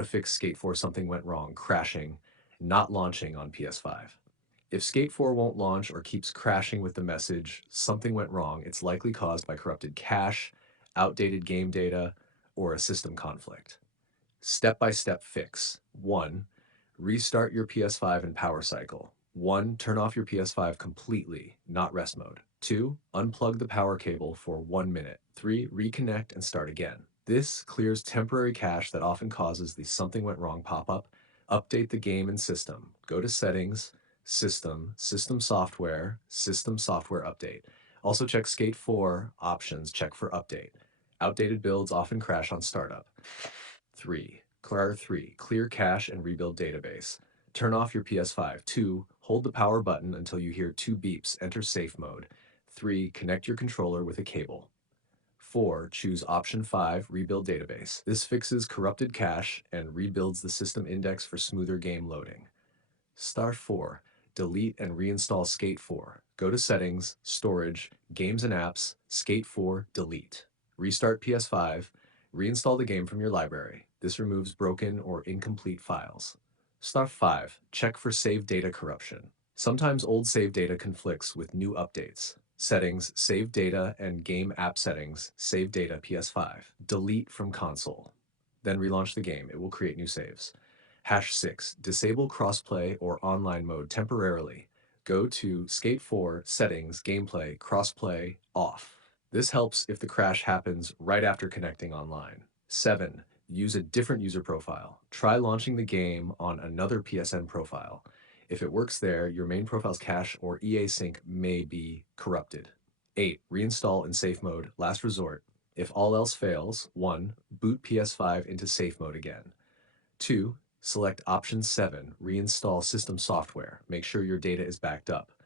To fix Skate 4, something went wrong, crashing, not launching on PS5. If Skate 4 won't launch or keeps crashing with the message, something went wrong, it's likely caused by corrupted cache, outdated game data, or a system conflict. Step-by-step fix. 1. Restart your PS5 and power cycle. 1. Turn off your PS5 completely, not rest mode. 2. Unplug the power cable for 1 minute. 3. Reconnect and start again. This clears temporary cache that often causes the something went wrong pop-up. Update the game and system. Go to Settings, System Software Update. Also check Skate 4 options, check for update. Outdated builds often crash on startup. 3. Clear cache and rebuild database. Turn off your PS5. 2. Hold the power button until you hear 2 beeps. Enter safe mode. 3. Connect your controller with a cable. 4. Choose option 5, rebuild database. This fixes corrupted cache and rebuilds the system index for smoother game loading. Star 4. Delete and reinstall Skate 4. Go to Settings, Storage, Games and Apps, Skate 4, Delete. Restart PS5. Reinstall the game from your library. This removes broken or incomplete files. Star 5. Check for save data corruption. Sometimes old save data conflicts with new updates. Settings, Save Data, and Game App Settings, Save Data PS5. Delete from console. Then relaunch the game. It will create new saves. #6. Disable crossplay or online mode temporarily. Go to Skate 4, Settings, Gameplay, Crossplay, Off. This helps if the crash happens right after connecting online. 7. Use a different user profile. Try launching the game on another PSN profile. If it works there, your main profile's cache or EA sync may be corrupted. 8. Reinstall in safe mode, last resort. If all else fails, 1. Boot PS5 into safe mode again. 2. Select option 7, reinstall system software. Make sure your data is backed up.